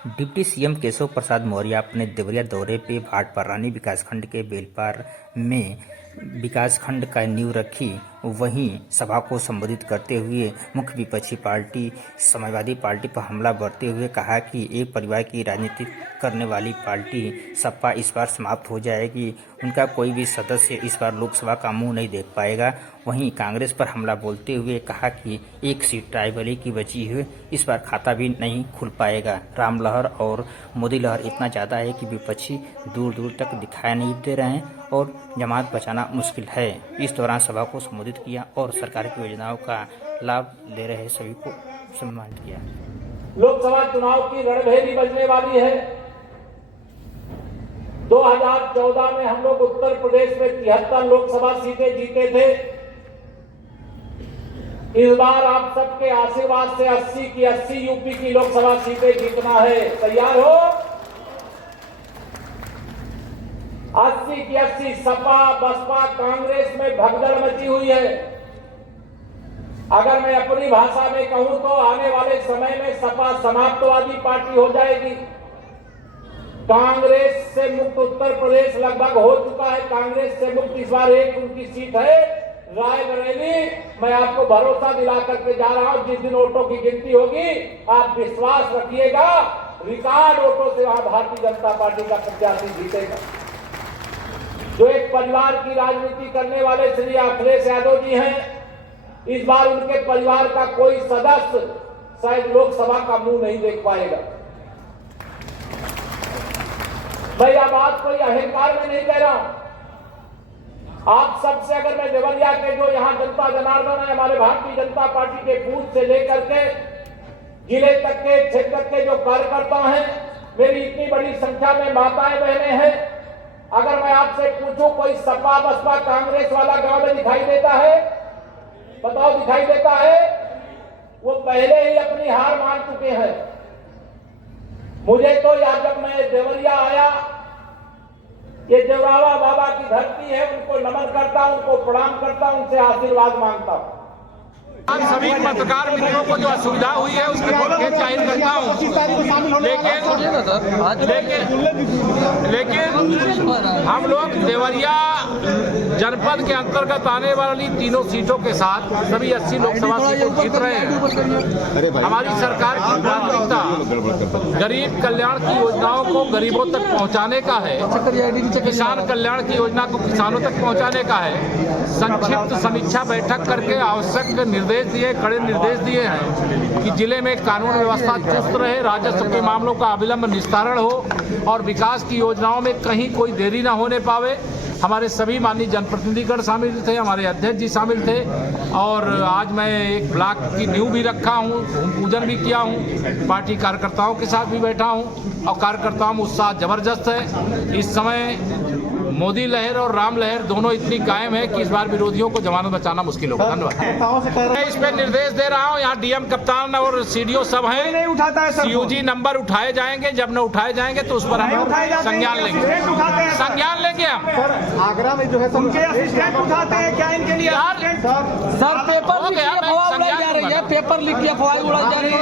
Deputy CM Keshav Prasad Maurya अपने देवरिया दौरे पे भाटपारानी विकासखंड के बेलपार में विकासखंड का नींव रखी। वहीं सभा को संबोधित करते हुए मुख्य विपक्षी पार्टी समाजवादी पार्टी पर हमला बोलते हुए कहा कि एक परिवार की राजनीति करने वाली पार्टी सपा इस बार समाप्त हो जाएगी। उनका कोई भी सदस्य इस बार लोकसभा का मुंह नहीं देख पाएगा। वहीं कांग्रेस पर हमला बोलते हुए कहा कि एक सीट रायबरेली की बची हुई, इस बार खाता भी नहीं खुल पाएगा। राम लहर और मोदी लहर इतना ज़्यादा है कि विपक्षी दूर दूर तक दिखाई नहीं दे रहे हैं और जमात बचाना मुश्किल है। इस दौरान सभा को संबोधित किया और सरकार की योजनाओं का लाभ ले रहे सभी को सम्मानित किया। लोकसभा चुनाव की रणभेरी बजने वाली है। 2014 में हम लोग उत्तर प्रदेश में 73 लोकसभा सीटें जीते थे। इस बार आप सबके आशीर्वाद से 80 की 80 यूपी की लोकसभा सीटें जीतना है। तैयार हो? 80 की 80 सपा बसपा कांग्रेस में भगदड़ मची हुई है। अगर मैं अपनी भाषा में कहूं तो आने वाले समय में सपा समाप्तवादी पार्टी हो जाएगी। कांग्रेस से मुक्त उत्तर प्रदेश लगभग हो चुका है। कांग्रेस से मुक्त इस बार एक उनकी सीट है रायबरेली। मैं आपको भरोसा दिला करके जा रहा हूं, जिस दिन वोटों की गिनती होगी आप विश्वास रखिएगा, रिकॉर्ड वोटों से वहां भारतीय जनता पार्टी का प्रत्याशी जीतेगा। जो एक परिवार की राजनीति करने वाले श्री अखिलेश यादव जी हैं, इस बार उनके परिवार का कोई सदस्य शायद लोकसभा का मुंह नहीं देख पाएगा। मैं यह बात कोई अहंकार में नहीं कह रहा हूं। आप सबसे अगर मैं देवरिया के जो यहां जनता जनार्दन है, हमारे भारतीय जनता पार्टी के बूथ से लेकर के जिले तक के क्षेत्र के जो कार्यकर्ता हैं, मेरी इतनी बड़ी संख्या में माताएं बहनें हैं, अगर मैं आपसे पूछूं कोई सपा बसपा कांग्रेस वाला गांव में दिखाई देता है? बताओ, दिखाई देता है? वो पहले ही अपनी हार मान चुके हैं। मुझे तो याद, जब मैं देवरिया आया, ये देवरावा बाबा की धरती है, उनको नमन करता, उनको प्रणाम करता, उनसे आशीर्वाद मांगता हूं। सभी पत्रकार मित्रों को जो असुविधा हुई है उसके लिए जाहिर करता हूँ, लेकिन हम लोग देवरिया जनपद के अंतर्गत आने वाली तीनों सीटों के साथ सभी 80 लोकसभा सीटें जीत रहे हैं। हमारी सरकार की प्राथमिकता गरीब कल्याण की योजनाओं को गरीबों तक पहुंचाने का है, किसान कल्याण की योजना को किसानों तक पहुंचाने का है। संक्षिप्त समीक्षा बैठक करके आवश्यक निर्देश दिए, कड़े निर्देश दिए हैं कि जिले में कानून व्यवस्था चुस्त रहे, राजस्व के मामलों का अविलंब निस्तारण हो और विकास की योजनाओं में कहीं कोई देरी न होने पावे। हमारे सभी माननीय जनप्रतिनिधिगण शामिल थे, हमारे अध्यक्ष जी शामिल थे और आज मैं एक ब्लॉक की नींव भी रखा हूँ, भूमि पूजन भी किया हूँ, पार्टी कार्यकर्ताओं के साथ भी बैठा हूँ और कार्यकर्ताओं में उत्साह जबरदस्त है। इस समय मोदी लहर और राम लहर दोनों इतनी कायम है कि इस बार विरोधियों को जमानत बचाना मुश्किल होगा। धन्यवाद। मैं इस पे निर्देश दे रहा हूँ, यहाँ डीएम कप्तान और सीडीओ सब हैं। सीयूजी नंबर उठाए जाएंगे, जब न उठाए जाएंगे तो उस पर हम संज्ञान लेंगे। संज्ञान लेंगे हम। आगरा में जो है उनके असिस्टेंट उठाते हैं क्या इनके लिए? सर पेपर लीक की अफवाह उड़ाई जा रही है, पेपर लीक की अफवाह उड़ाई जा रही है।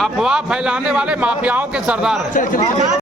अफवाह फैलाने वाले माफियाओं के सरदार हैं।